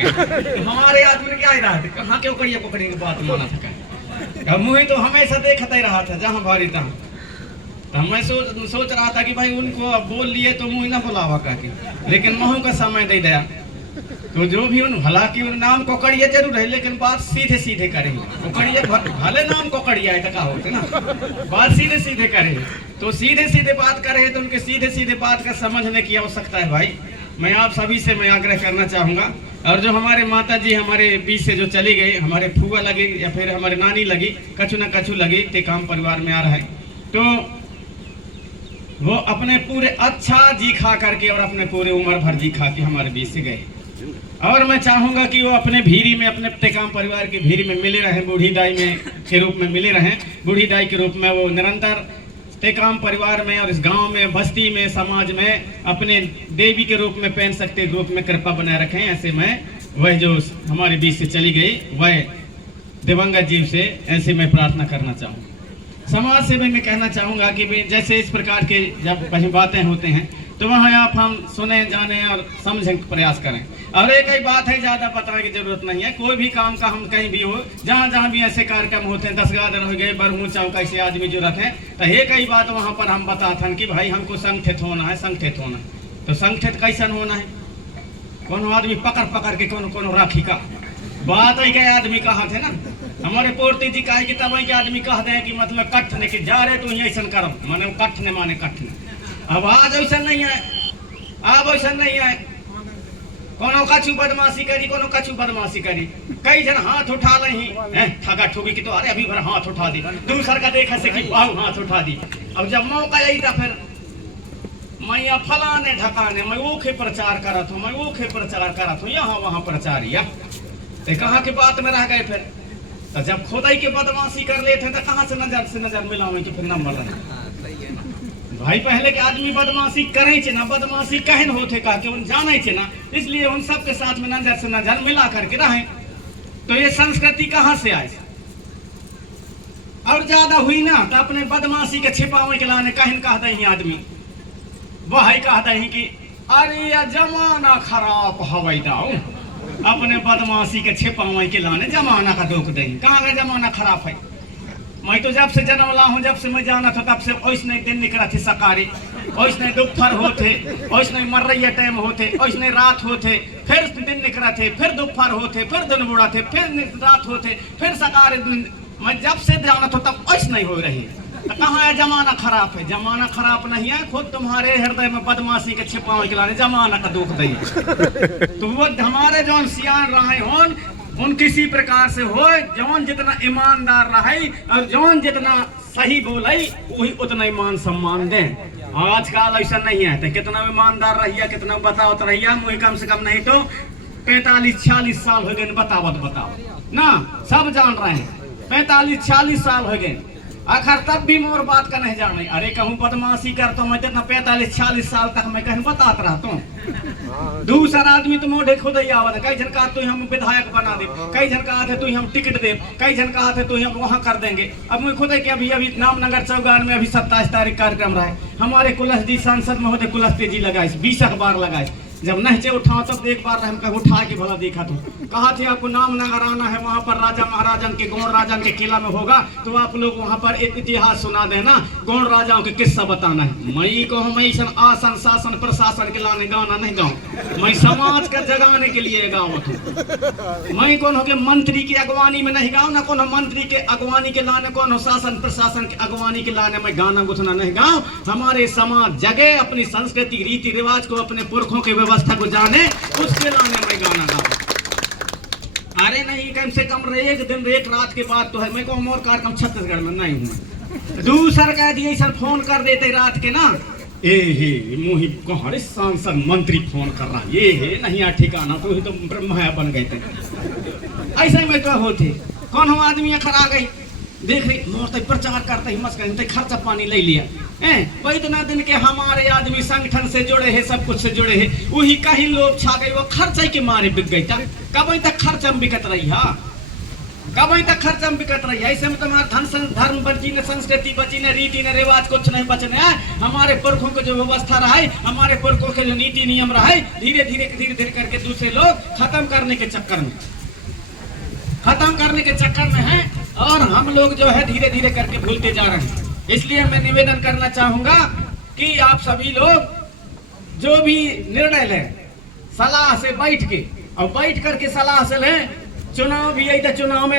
हमारे आदमी ने क्या ही रहा था, कहाँ क्यों करिए पकड़ेंगे बात माना था। मुझे तो हमेशा देखता ही रहा था जहाँ भारी तहाँ। तो मैं सोच रहा था कि भाई उनको अब बोल लिए तो मुँह ना बुलावा करके, लेकिन महू का समय दे दिया। तो जो भी उन भला की उन नाम कोकड़िया जरूर है, लेकिन बात सीधे सीधे करेंगे। कोकड़िया भले नाम कोकड़िया है तो क्या होते ना, बात सीधे सीधे करें। तो सीधे सीधे बात करें तो उनके सीधे सीधे बात का समझने की आवश्यकता है। भाई मैं आप सभी से मैं आग्रह करना चाहूँगा, और जो हमारे माता जी हमारे बीच से जो चली गई, हमारे फूआ लगी या फिर हमारे नानी लगी, कछु न कछु लगी, ते काम परिवार में आ रहा है, तो वो अपने पूरे अच्छा जी खा करके और अपने पूरे उम्र भर जी खा के हमारे बीच से गए। और मैं चाहूँगा कि वो अपने भीरी में, अपने तेकाम परिवार की भीरी में मिले रहें, बूढ़ी दाई में के रूप में मिले रहें। बूढ़ी दाई के रूप में वो निरंतर तेकाम परिवार में और इस गांव में, बस्ती में, समाज में अपने देवी के रूप में, पहन सकते रूप में कृपा बनाए रखें। ऐसे मैं वह जो हमारे बीच से चली गई, वह दिवंगत जीव से ऐसे मैं प्रार्थना करना चाहूँ। समाज से भी मैं कहना चाहूँगा कि जैसे इस प्रकार के जब कहीं बातें होते हैं तो वहाँ आप हम सुने, जाने और समझने का प्रयास करें। और एक ही बात है, ज़्यादा बताने की जरूरत नहीं है। कोई भी काम का हम कहीं भी हो, जहाँ जहाँ भी ऐसे कार्यक्रम होते हैं, 10 गादर हो गए, बरहू चौक, ऐसे आदमी जो रखें, तो एक ही बात वहाँ पर हम बताते हैं कि भाई हमको संगठित होना है, संगठित होना है। तो संगठित कैसन होना है? कौन आदमी पकड़ पकड़ के कौन राखी का बात है क्या आदमी कहा थे ना, हमारे पोर्ती जी कहे कि तब के आदमी कह दे कि मतलब कठने के जा रहे तो ऐसा करो, माने कठने माने कठने। अब आज ऐसा नहीं है, अब ऐसा नहीं है। कोनो कछु बदमाशी करी, कोनो कछु बदमाशी करी, कई जन हाथ उठा लही ठगा ठोगी की तो अरे अभी भर हाथ उठा दी, दूसर का देखा से कि बाहु हाथ उठा दी। अब जब मौका आई था फिर मैं फलाने ढकाने मैं वो खे प्रचार करा था, मैं वो खे प्रचार करा था, यहाँ वहाँ प्रचार या कहाँ के बात में रह गए। फिर तो जब खुदाई के बदमाशी कर लेते हैं तो कहाँ से नजर मिलावे कि फिर नंबर भाई पहले के आदमी बदमाशी करे चे ना, बदमाशी कहन होते का कि उन जाने चे ना, इसलिए उन सब के साथ में नजर से नजर मिला करके रहे। तो ये संस्कृति कहाँ से आई? और ज्यादा हुई ना तो अपने बदमाशी के छिपावे के लाने कहन कहते हैं आदमी, वही कहते हैं कि अरे या जमाना खराब हवाई दाओ, अपने बदमाशी के छिपावे के लाने जमाना का दुख दे। कहाँ का जमाना खराब है? मैं तो जब से जन्म ला हूँ, जब से मैं जाना था तब से ओसने दिन निकला थी सकारी, ओसने दोपहर होते, ओसने मर्रैया टाइम होते, ओसने रात होते, फिर दिन निकला थे, फिर दोपहर होते, फिर दिन बुढ़ा थे, फिर रात होते, फिर सकारी। मैं जब से जाना था तब ओस नहीं हो रही। तो कहाँ है जमाना खराब है? जमाना खराब नहीं है, खुद तुम्हारे हृदय में बदमाशी के छिपावे के लाने जमाना का दुख दई। तो वो हमारे जो सियान रहे होन उन किसी प्रकार से हो, जौन जितना ईमानदार रहे और जौन जितना सही बोले वही उतना ईमान सम्मान दें। आजकल ऐसा नहीं है, तो कितना ईमानदार रहिए, कितना बतावत रहिए, मुझे कम से कम नहीं तो 45-46 साल हो गए बताओ ना, सब जान रहे हैं 45-46 साल हो गए, आखिर तब भी मोर बात का नहीं जाने। अरे कहूँ बदमाशी करता हूँ मैं तो 45-46 साल तक मैं कहीं बताता रहता हूँ। दूसरा आदमी तो मोढ़े खुद ही आवत, कई जन कहा तो हम विधायक बना दे, कई जन कहा थे तो हम टिकट दे, कई जन कहा थे तो हम वहाँ कर देंगे। अब मुझे खुद है कि अभी नामनगर चौगान में अभी 27 तारीख कार्यक्रम रहा है, हमारे कुलस जी सांसद महोदय कुलस्ते जी लगाए 20 अखबार लगाए, जब नहचे उठाओ तब एक बार हम कहीं उठा के भला देखा तो कहा थे आपको नाम नगर आना है, वहाँ पर राजा महाराजन के गौड़ राजन के किला में होगा, तो आप लोग वहाँ पर एक इतिहास सुना देना, गौड़ राजाओं के किस्सा बताना है। मैं को हम आसन शासन प्रशासन के लाने गाना नहीं गाऊँ, मैं समाज का जगाने के लिए गाँव हूँ। मैं कौन हो के मंत्री की अगवानी में नहीं गाऊँ, ना कौन मंत्री के अगवानी के लाने, कौन शासन प्रशासन के अगवानी के लाने मैं गाना गुथना नहीं गाऊँ। हमारे समाज जगे अपनी संस्कृति रीति रिवाज को, अपने पुरखों के व्यवस्था को जाने, उसके लाने में गाना गाऊं। अरे नहीं कम से कम एक दिन एक रात के बाद तो है, मैं को और कार्यक्रम छत्तीसगढ़ में नहीं हूँ। दूसर कह दिए सर फोन कर देते रात के ना, ए हे मुही कहाँ सांसद मंत्री फोन कर रहा, ये है नहीं ठिकाना, तो ही तो ब्रह्मा बन गए थे। ऐसे में तो होते कौन हो आदमी खड़ा गई देख रही मोर प्रचार करते हिम्मत करते खर्चा पानी ले लिया। इतना दिन के हमारे आदमी संगठन से जुड़े हैं, सब कुछ से जुड़े हैं, वही कहीं लोग छा गए, वो खर्चा के मारे बिक गई था। कब तक खर्चा में बिकत रही है? कब तक खर्च हम बिकट रही है। ऐसे में तुम्हारा धर्म बची न, संस्कृति बची न, रीति न, रिवाज कुछ नहीं बचने है। हमारे पुरखों के जो व्यवस्था रहा है, हमारे पुरखों के जो नीति नियम रहा है, धीरे धीरे करके दूसरे लोग खत्म करने के चक्कर में है और हम लोग जो है धीरे धीरे करके भूलते जा रहे हैं। इसलिए मैं निवेदन करना चाहूंगा कि आप सभी लोग जो भी निर्णय लें सलाह से बैठ के, और बैठ करके सलाह से लें। चुनाव भी यही था, चुनाव में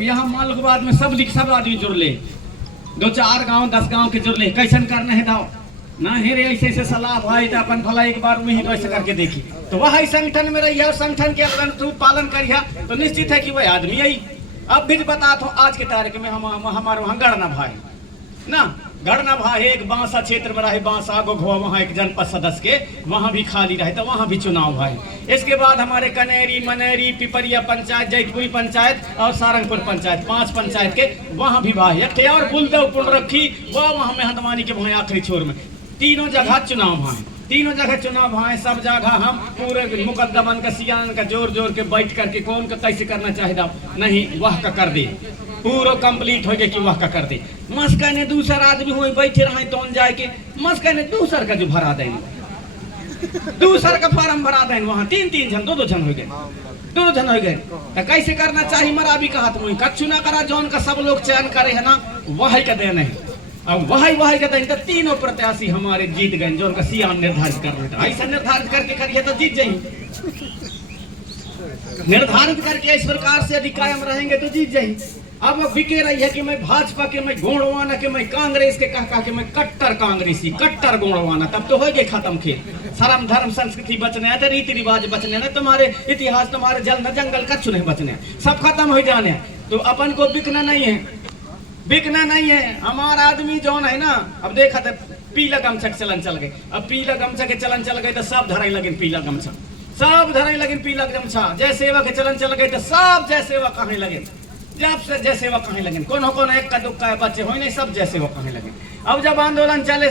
यहाँ मालूमाबाद में सब आदमी जुड़ ले, 2-4 गांव 10 गांव के जुड़ ले, कैसन करना है दाव ना हे रे, ऐसे सलाह भाई तो अपन भला एक बार वही वैसे करके देखी तो वही संगठन में रही है और संगठन के अगर तू पालन करिए तो निश्चित है कि वह आदमी यही। अब भी बता तो आज के तारीख में हमारे वहाँ गढ़ना भाई ना, गढ़ना भाई एक बांसा क्षेत्र में रहे, बांसा गोघवा वहाँ एक जनपद सदस्य के वहाँ भी खाली रहे तो वहाँ भी चुनाव भाई। इसके बाद हमारे कनेरी, मनेरी, पिपरिया पंचायत, जैतपुरी पंचायत और सारंगपुर पंचायत, 5 पंचायत के वहाँ भी भाई है और बुलदौपुर रखी वहाँ में हंदवानी के वहाँ आखिरी छोर में तीनों जगह चुनाव भाई, तीनों जगह चुनाव भाई। सब जगह हम पूरे मुकदमन का सियान का जोर का बैठ करके कौन का कैसे करना चाहिए नहीं वह का कर दे, पूरा कंप्लीट हो गया कि वह का कर दे। मस्का ने दूसरा आदमी हुए बैठे रहे तो जाए के मस्का ने दूसर का जो भरा देंगे, दूसर का फार्म भरा दें वहाँ 3-3 जन 2-2 जन हो गए, 2 जन हो गए तो कैसे करना चाहिए। मरा भी कहा तुम कच्चू ना करा, जौन का सब लोग चयन करे है ना वही का देना है। अब वही का दें तो तीनों प्रत्याशी हमारे जीत गए, जो उनका सियान निर्धारित कर रहे थे। ऐसा निर्धारित करके करिए तो जीत जाएंगे, निर्धारित करके इस प्रकार से यदि कायम रहेंगे तो जीत जाएंगे। अब बिके रही है कि मैं भाजपा के, मैं गोंडवाना के, मैं कांग्रेस के, कह के मैं कट्टर कांग्रेसी, कट्टर गोंडवाना, तब तो हो गए खत्म खेल। शर्म धर्म संस्कृति बचने हैं, रीति रिवाज बचने हैं, तुम्हारे इतिहास, तुम्हारे जल न जंगल कच्छ नहीं बचने, सब खत्म हो जाने हैं। तो अपन को बिकना नहीं है, बिकना नहीं है। हमारा आदमी जो है ना, अब देखा था पीला गमछा के चलन चल गए, अब पीला गमछा के चलन चल गए तो सब धराई लगे पीला गमछा, सब धराई लगे पीला गमछा। जय सेवा के चलन चल गए तो सब जय सेवा कहने लगे, जब से जय सेवा कहने लगे। कौन एक का दुख का बच्चे हो नहीं, सब जय सेवा कहने लगे। अब जब आंदोलन चले,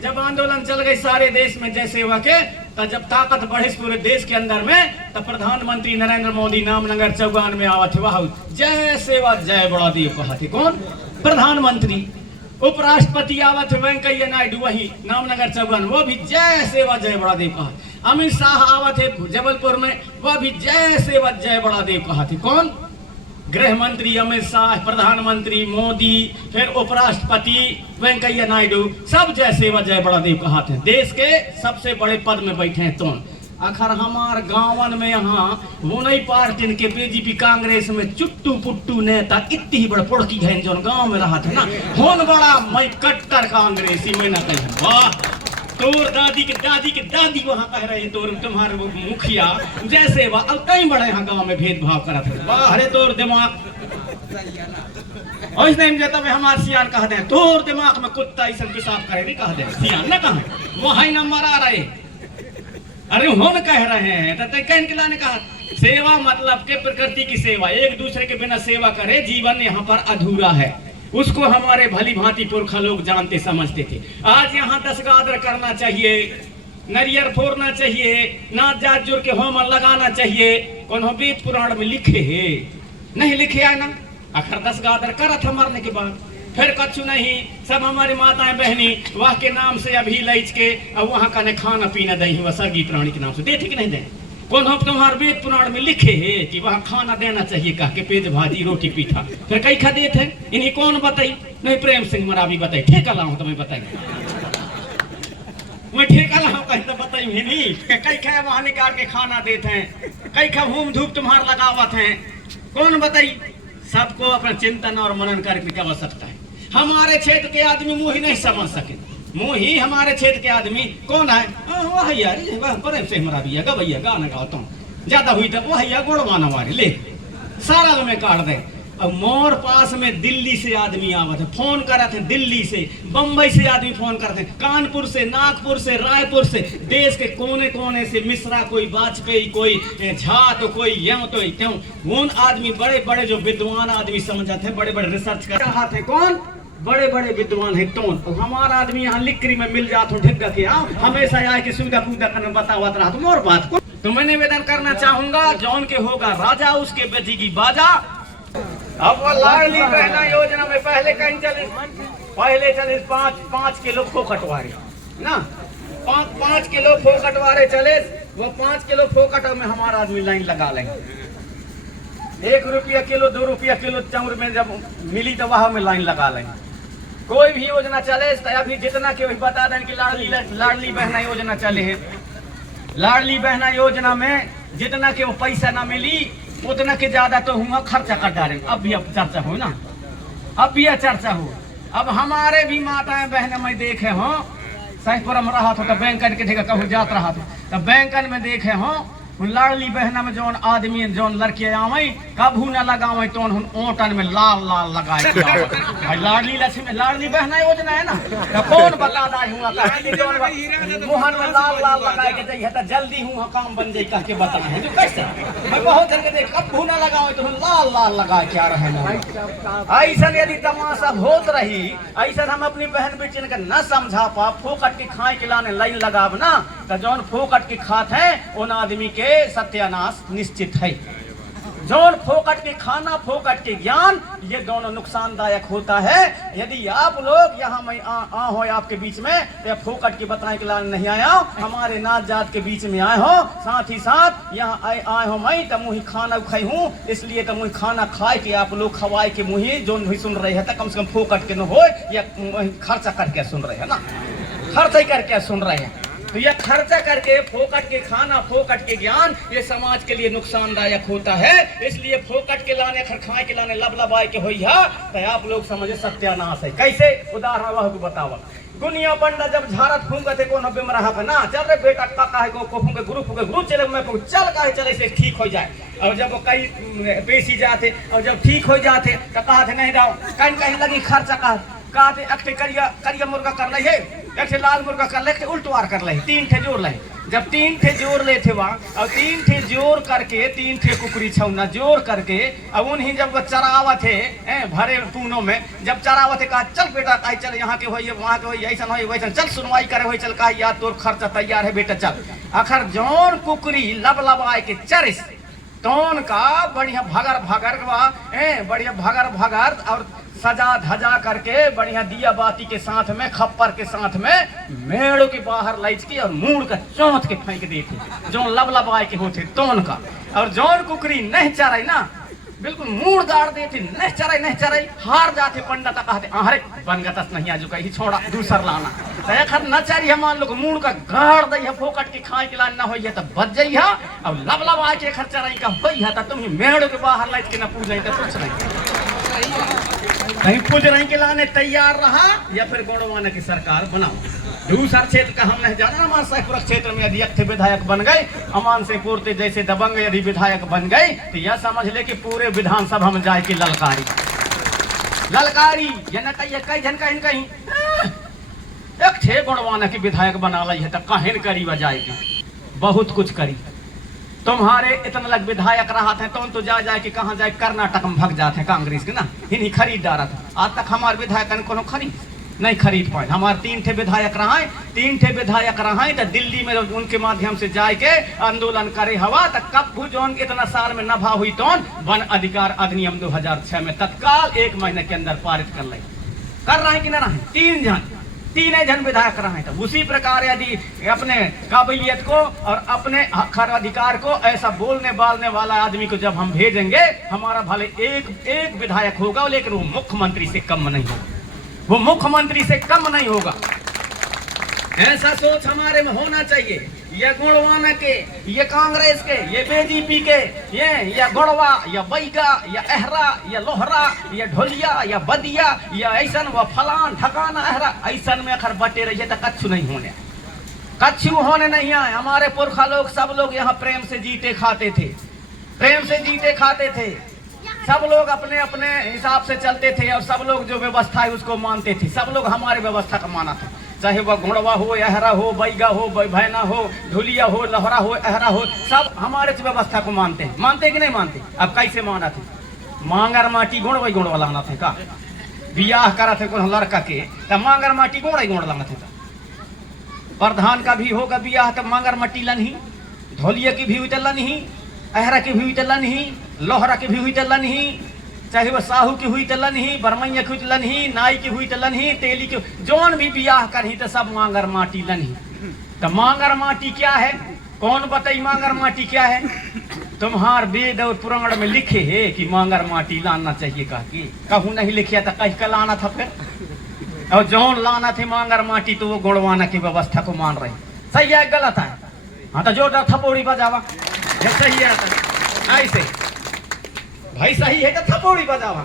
जब आंदोलन चल गए सारे देश में जय सेवा के, तो जब ताकत बढ़े पूरे देश के अंदर में, तो प्रधानमंत्री नरेंद्र मोदी नामनगर चौगान में आवत वाह जय सेवा जय बड़ा देव कहा थे। कौन? प्रधानमंत्री। उपराष्ट्रपति आवत वेंकैया नायडू वही नामनगर चौगान, वो भी जय सेवा जय बड़ा देव कहा। अमित शाह आवत है जबलपुर में, वह भी जय सेवा जय बड़ा देव कहा थे। कौन? गृह मंत्री अमित शाह, प्रधानमंत्री मोदी, फिर उपराष्ट्रपति वेंकैया नायडू, सब जय सेवा जय बड़ा देव कहाते हैं। देश के सबसे बड़े पद में बैठे हैं। तो आखिर हमार गांवन में यहाँ वो नहीं पार्टी के बीजेपी कांग्रेस में चुट्टू पुट्टू नेता इतनी ही बड़ा पुड़की है जो गांव में रहा था ना, होन बड़ा मैं कट्टर कांग्रेसी मैं ना कही। वाह, तोर दादी के दादी वहाँ कह रहे तोर तुम्हारे मुखिया जैसे वह अब कई बड़े यहाँ गांव में भेदभाव करा था। वाह, अरे तोर दिमाग और इसने जाता है हमारे सियान कह दे, तोर दिमाग में कुत्ता ऐसा पेशाब करे नहीं कह दे, सियान ना कहे वहाँ ना मरा रहे। अरे होन कह रहे हैं तो कहन के लाने कहा सेवा मतलब के प्रकृति की सेवा, एक दूसरे के बिना सेवा करे जीवन यहाँ पर अधूरा है। उसको हमारे भली भांति पुरखा लोग जानते समझते थे। आज यहाँ 10 गादर करना चाहिए, नरियर फोड़ना चाहिए, नाच जात जुड़ के होमर लगाना चाहिए। कौन वेद पुराण में लिखे है? नहीं लिखे है ना। आखिर 10 गादर करा था मरने के बाद, फिर कछु नहीं। सब हमारी माताएं बहनी वह के नाम से अभी लच के अब वहाँ का न खाना पीना दही वह सर्गी प्राणी के नाम से देते कि नहीं दे। कौन हम तुम्हारे वेद पुराण में लिखे है कि वहाँ खाना देना चाहिए कह के, पेज भाजी रोटी पीठा, फिर कई खा देते हैं। इन्हीं कौन बताई? नहीं प्रेम सिंह मरावी बताई, ठेका लाऊं तुम्हें बताई, मैं ठेका लाऊं कहीं तो बताई नहीं। कई खा वहाँ निकाल के खाना देते हैं, कई खा घूम धूप तुम्हारे लगावत हैं, कौन बताई? सबको अपना चिंतन और मनन करने की आवश्यकता है। हमारे क्षेत्र के आदमी मुँह ही नहीं समझ सके, मुँह ही हमारे क्षेत्र के आदमी कौन है? वह यार वह प्रेम सिंह मरावी है, गवैया गाना गाता हूँ, ज्यादा हुई तो वह गुड़वाना मारे ले सारा में काट दे। अब मोर पास में दिल्ली से आदमी आवत है, फोन करते हैं, दिल्ली से बम्बई से आदमी फोन करते हैं, कानपुर से, नागपुर से, रायपुर से, देश के कोने कोने से, मिश्रा कोई वाजपेयी कोई झा तो कोई यूं तो त्यों, उन आदमी बड़े बड़े जो विद्वान आदमी समझते हैं, बड़े बड़े रिसर्च कर रहे हैं। कौन? बड़े बड़े विद्वान है। तो हमारा आदमी यहाँ लिक्री में मिल जाता ढिग्गा के हमेशा आए के सुविधा पूजा करने बतावत रहा। तो मोर बात को तो मैं निवेदन करना चाहूंगा, जौन के होगा राजा उसके बजेगी बाजा, अब वो लाडली बहना योजना में पहले कहीं चले, पहले चले 5 किलो फोकटवारे ना, 5 किलो फोकटवारे चले। वो 5 किलो फोकट में हमारा आदमी लाइन लगा लेंगे। 1 रुपया किलो 2 रुपया किलो चाउर में जब मिली तो वहां में लाइन लगा लेंगे। कोई भी योजना चले तो अभी जितना के बता दें कि लाडली बहना योजना चले है, लाडली बहना योजना में जितना के वो पैसा ना मिली उतना के ज्यादा तो हुआ खर्चा कर डाले। अब भी अब चर्चा हो ना, अब भी चर्चा हो। अब हमारे भी माताएं बहनें मैं देखे हो, सहीपुरम रहा था तो बैंकन के जगह कहूँ जात रहा था तो बैंकन में देखे हो लाडली बहना में जौन आदमी जौन लड़के आवे कभू न लगावे तो ओटन में लाल लाल लगाए भाई लाडली लक्ष्मी लाडली बहना योजना है ना तो कौन बता दा हुआ मुहन में लाल लाल लगाए के जाइए तो जल्दी हुआ काम बन जाए कह के बताए जो कैसे मैं बहुत जगह देख कभू न लगावे तो लाल लाल लगाए क्या रहे ऐसा यदि तमाशा होत रही ऐसा हम अपनी बहन बेटी के न समझा पा फोकट के खाए के लाने लाइन लगाव ना तो जौन फोकट के खात है उन आदमी के सत्यानाश निश्चित है। जौन फोकट के खाना फोकट के ज्ञान ये दोनों नुकसानदायक होता है। यदि आप लोग यहाँ मैं आ हो आपके बीच में तो फोकट के बताने के लिए नहीं आया, हमारे नात जात के बीच में आए हो, साथ ही साथ यहाँ आए हो मैं तो मुही खाना खाई हूँ, इसलिए तो मुही खाना खाए के आप लोग खवाए के मुही जो भी सुन रहे हैं तो कम से कम फोकट के न हो या खर्चा करके सुन रहे हैं ना, खर्चा करके सुन रहे हैं। तो यह खर्चा करके फोकट के खाना फोकट के ज्ञान ये समाज के लिए नुकसानदायक होता है। इसलिए फोकट के लाने खाए के लाने लबलबाए के होई है तो आप लोग समझे सत्यानाश है। कैसे उदाहरण वह को बतावा दुनिया पंडा जब झारत फूंक थे कौन बेम रहा ना चल रे बेटा का है को फूंके गुरु चले मैं चल का चले से ठीक हो जाए। और जब कई पेशी जाते और जब ठीक हो जाते तो कहा थे नहीं रहो कहीं कहीं लगी खर्चा कहा थे एक करिया मुर्गा कर ले है, एक लाल मुर्गा कर ले, उल्टवार कर ले, 3 ठे जोड़ ले। जब 3 ठे जोड़ ले थे वहाँ और 3 ठे जोड़ करके 3 ठे कुकरी छौना जोड़ करके अब उन्हीं जब चरावा थे भरे पूनों में जब चरावा थे कहा चल बेटा आई चल यहाँ के होइए वहाँ के होइए ऐसा हो वैसा चल सुनवाई करे हो चल कहा यार तोर खर्चा तैयार है बेटा चल। आखिर जौन कुकरी लबलबाए के चरिस तौन का बढ़िया भगर बढ़िया भगर और सजा धजा करके बढ़िया दिया बाती के साथ में खप्पर के साथ में मेड़ों के बाहर लाइच की और मूड़ का चौंथ के फेंक देते जो लबलबाए के होते तोन का। और जौन कुकरी नहीं चराई ना बिल्कुल मूड़ गाड़ देते नहीं चराई हार जाते पंडा तक कहते अरे बन गतस नहीं आजू कहीं छोड़ा दूसर लाना तो न चाहिए मान लो मूड़ का गाड़ दी फोकट के खाए के लान न हो तो बच जाइए और लबलबाए के खर्चा रही का हो तो तुम मेड़ों के बाहर लाइच के न पूछ तो कुछ नहीं कहीं पूज रही के लाने तैयार रहा या फिर गौड़वाना की सरकार बनाओ। दूसरा क्षेत्र का हम नहीं जाना, हमारे सहपुर क्षेत्र में यदि एक विधायक बन गए अमान से पूर्ति जैसे दबंग यदि विधायक बन गए तो यह समझ ले कि पूरे विधानसभा में जाए की ललकारी या न कई जन कहीं एक छे गौड़वाना की विधायक बना ली है तो कहीं करी जाएगी बहुत कुछ करी। तुम्हारे इतना लग विधायक रहा थे तो जाए कि कहाँ जाए कर्नाटक में भग जाते कांग्रेस के ना इन्हीं खरीद डाला था। आज तक हमारे विधायक को खरीद नहीं खरीद पाए। हमारे 3 ठे विधायक रहा तो दिल्ली में उनके माध्यम से जाए के आंदोलन करे हवा तक कब जोन इतना साल में नभा हुई तो वन अधिकार अधिनियम 2006 में तत्काल 1 महीने के अंदर पारित कर रहे कि ना रहे 3 जन विधायक रहे। तो उसी प्रकार यदि अपने काबिलियत को और अपने हक अधिकार को ऐसा बोलने बालने वाला आदमी को जब हम भेजेंगे हमारा भले एक विधायक होगा लेकिन वो मुख्यमंत्री से कम नहीं होगा, ऐसा सोच हमारे में होना चाहिए। ये गुणवाना के ये कांग्रेस के ये बीजेपी के ये गुड़वा या बैगा या अहरा या लोहरा या ढोलिया या बदिया या ऐसन व फलान ठकाना अहरा ऐसन में अखर बटे रहिए तो कच्छु होने नहीं आए। हमारे पुरखा लोग सब लोग यहाँ प्रेम से जीते खाते थे सब लोग अपने अपने हिसाब से चलते थे और सब लोग जो व्यवस्था है उसको मानते थे। सब लोग हमारे व्यवस्था का माना था, चाहे वह गुणवा हो अहरा हो बैगा हो भैना हो ढुलिया हो लहरा हो अहरा हो सब हमारे व्यवस्था को मानते कि नहीं मानते। अब कैसे माना थे मांगर माटी गुणवा लाना थे का बियाह करा थे कोई लड़का के तो मांगर माटी गुण लाना थे। प्रधान का भी होगा बियाह तो मांगर माटी लनही ढोलिया की भी उतला नहीं अहरा की भी उतला नहीं लोहरा की भी उतला नहीं चाहे वह साहू की हुई तो लनही, बरमैया की हुई तो लनही, नाई की हुई तो लनही, तेली की, जोन भी बियाह करही तो सब मांगर माटी लनही। तो मांगर माटी क्या है? कौन बताई मांगर माटी क्या है? तुम्हार वेद और पुराण में लिखे है कि मांगर माटी लाना चाहिए। कह के कहूँ नहीं लिखिया तो कहीं का लाना था फिर? और जौन लाना थे मांगर माटी तो वो गुणवाना की व्यवस्था को मान रही। सही है गलत है? हाँ तो जो थपोड़ी बजावा सही है ऐसे भाई, सही है तो थपोड़ी बजावा।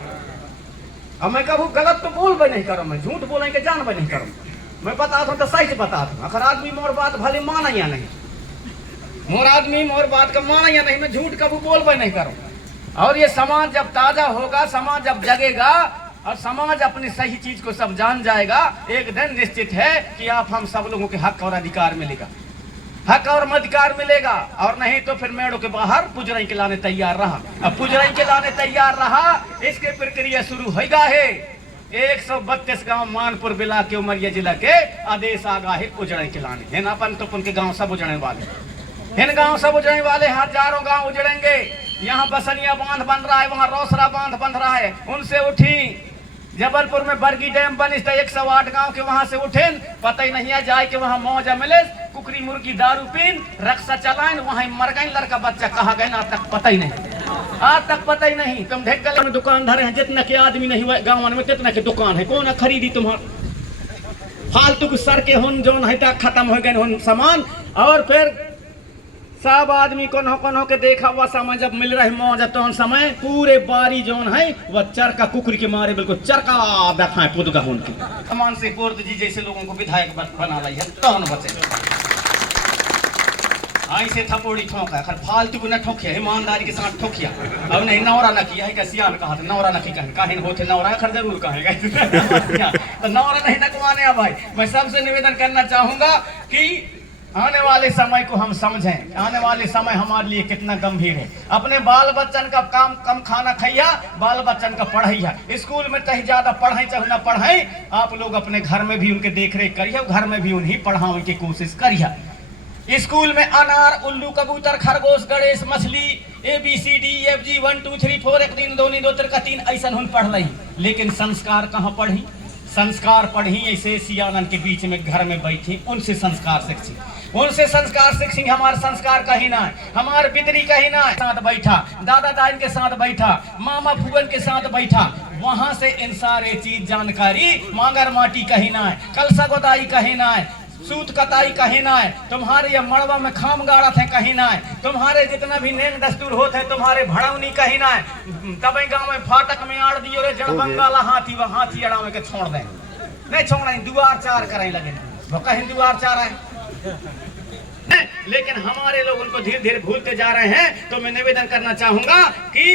अब मैं कहूँ गलत तो बोल भी नहीं करो, मैं झूठ बोलने के जान भी नहीं करूँ, मैं बता दूँ तो सही से बता दूँ। अगर आदमी मोर बात भले माना या नहीं, मोर आदमी मोर बात का माना या नहीं, मैं झूठ कभी बोल भी नहीं करूँ। और ये समाज जब ताजा होगा, समाज जब जगेगा और समाज अपनी सही चीज को सब जान जाएगा, एक दिन निश्चित है कि आप हम सब लोगों के हक और अधिकार मिलेगा, हक और अधिकार मिलेगा। और नहीं तो फिर मेड़ों के बाहर पुजराई के लाने तैयार रहा। अब पुजराई के लाने तैयार रहा, इसके प्रक्रिया शुरू होगा है। 132 गांव मानपुर बिला के उमरिया जिला के आदेश आगा है पुजराई के लाने। है ना अपन तो उनके गांव सब उजड़ने वाले, इन गांव सब उजड़ने वाले, हजारों गांव उजड़ेंगे। यहाँ बसनिया बांध बन रहा है, वहाँ रोसरा बांध बन रहा है, उनसे उठी। जबलपुर में बरगी डैम बनी तो 108 गांव के वहां से उठे, पता ही नहीं है जाए कि वहां मौजा मिले, कुकरी मुर्गी दारू पीन रक्षा चलाएं, वहां मर गए, लड़का बच्चा कहा गए आज तक पता ही नहीं, आज तक पता ही नहीं। तुम ढेक गले में दुकानदार हैं, जितना के आदमी नहीं हुआ गाँव में कितना के दुकान है, कौन खरीदी तुम्हारा फालतू सर के हुन जो है खत्म हो गए हुन सामान। और फिर सब आदमी को के देखा हुआ समय जब मिल रहे मौज तो समय पूरे बारी जोन है वह चरका कुकरी के मारे बिल्कुल चरका देखा है पुदगा उनके समान से पोर्त जी जैसे लोगों को विधायक बना ली है कौन बचे। ऐसे थपोड़ी ठोंका है, फालतू को न ठोकिया, ईमानदारी के साथ ठोकिया। अब नहीं नौरा न किया है, क्या सियान कहा था नौरा न की काहिन होते नौरा खर जरूर कहेगा तो नौरा नहीं नकवाने। भाई मैं सबसे निवेदन करना चाहूंगा कि आने वाले समय को हम समझें, आने वाले समय हमारे लिए कितना गंभीर है। अपने बाल बच्चन का काम कम खाना खाइया, बाल बच्चन का पढ़ाइया, स्कूल में कहीं ज्यादा पढ़ाई चाहे ना पढ़ाई, आप लोग अपने घर में भी उनके देख रेख करिए, घर में भी उन्हीं पढ़ाने की कोशिश करिए। स्कूल में अनार उल्लू कबूतर खरगोश गणेश मछली ABCDEFG 1 2 3 4 1 2 2 3 3 ऐसा हम पढ़ रही, लेकिन संस्कार कहाँ पढ़ी? संस्कार पढ़ी ऐसे सियानन के बीच में घर में बैठी, उनसे संस्कार सीखी, उनसे संस्कार सीखी। हमारे संस्कार कहीं ना है, हमारे पितरी कहीं ना है, साथ बैठा दादा दादी के साथ बैठा, मामा फूगन के साथ बैठा, वहां से इन सारे चीज जानकारी। मांगर माटी कहीं ना है, कलसा गोदाई कहीं ना है, सूत कताई कहीं ना है, तुम्हारे ये मड़वा में खाम गाड़ा थे कहीं ना है, तुम्हारे जितना भी नेम दस्तूर होते हैं तुम्हारे भड़ौनी कहीं ना है। तब गांव में फाटक में आड़ दियो रे जड़ बंगाला हाथी, वह हाथी अड़ा में के छोड़ दें, नहीं छोड़ना, दुआर चार करें लगे, वो कहीं दुआर चार है। लेकिन हमारे लोग उनको धीरे धीरे भूलते जा रहे हैं। तो मैं निवेदन करना चाहूंगा कि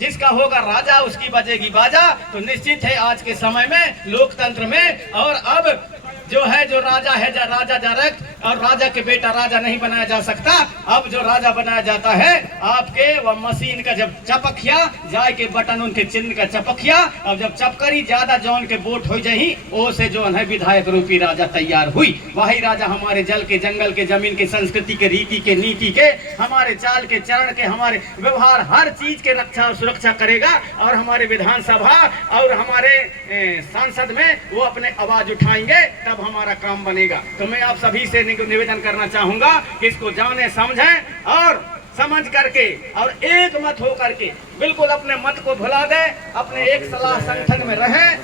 जिसका होगा राजा उसकी बजेगी बाजा। तो निश्चित है आज के समय में लोकतंत्र में, और अब जो है जो राजा है राजा जारक, और राजा के बेटा राजा नहीं बनाया जा सकता। अब जो राजा बनाया जाता है आपके वह मशीन का जब चपकिया जाए के बटन उनके चिन्ह का चपकिया, अब जब चपकरी ज्यादा जौन के वोट हो जाही ओ से जो है विधायक रूपी राजा तैयार हुई। वही राजा हमारे जल के जंगल के जमीन के संस्कृति के रीति के नीति के हमारे चाल के चरण के हमारे व्यवहार हर चीज के रक्षा और सुरक्षा करेगा। और हमारे विधानसभा और हमारे सांसद में वो अपने आवाज उठाएंगे, तब हमारा काम बनेगा। तो मैं आप सभी से निवेदन करना चाहूंगा कि इसको जाने समझें और समझ करके और एक मत हो करके बिल्कुल अपने मत को भुला दे, अपने एक सलाह संगठन में रहें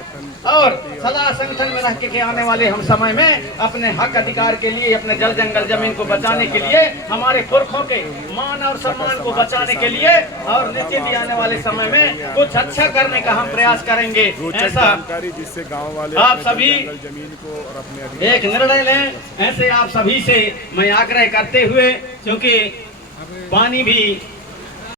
और सलाह संगठन में रह के आने वाले हम समय में अपने हक अधिकार के लिए, अपने जल जंगल जमीन को बचाने के लिए, हमारे पुरखों के मान और सम्मान को बचाने के लिए और निश्चित ही आने वाले समय में कुछ अच्छा करने का हम प्रयास करेंगे। ऐसा जिससे गाँव वाले आप सभी जमीन को और अपने एक निर्णय लें। ऐसे आप सभी से मैं आग्रह करते हुए, क्योंकि पानी भी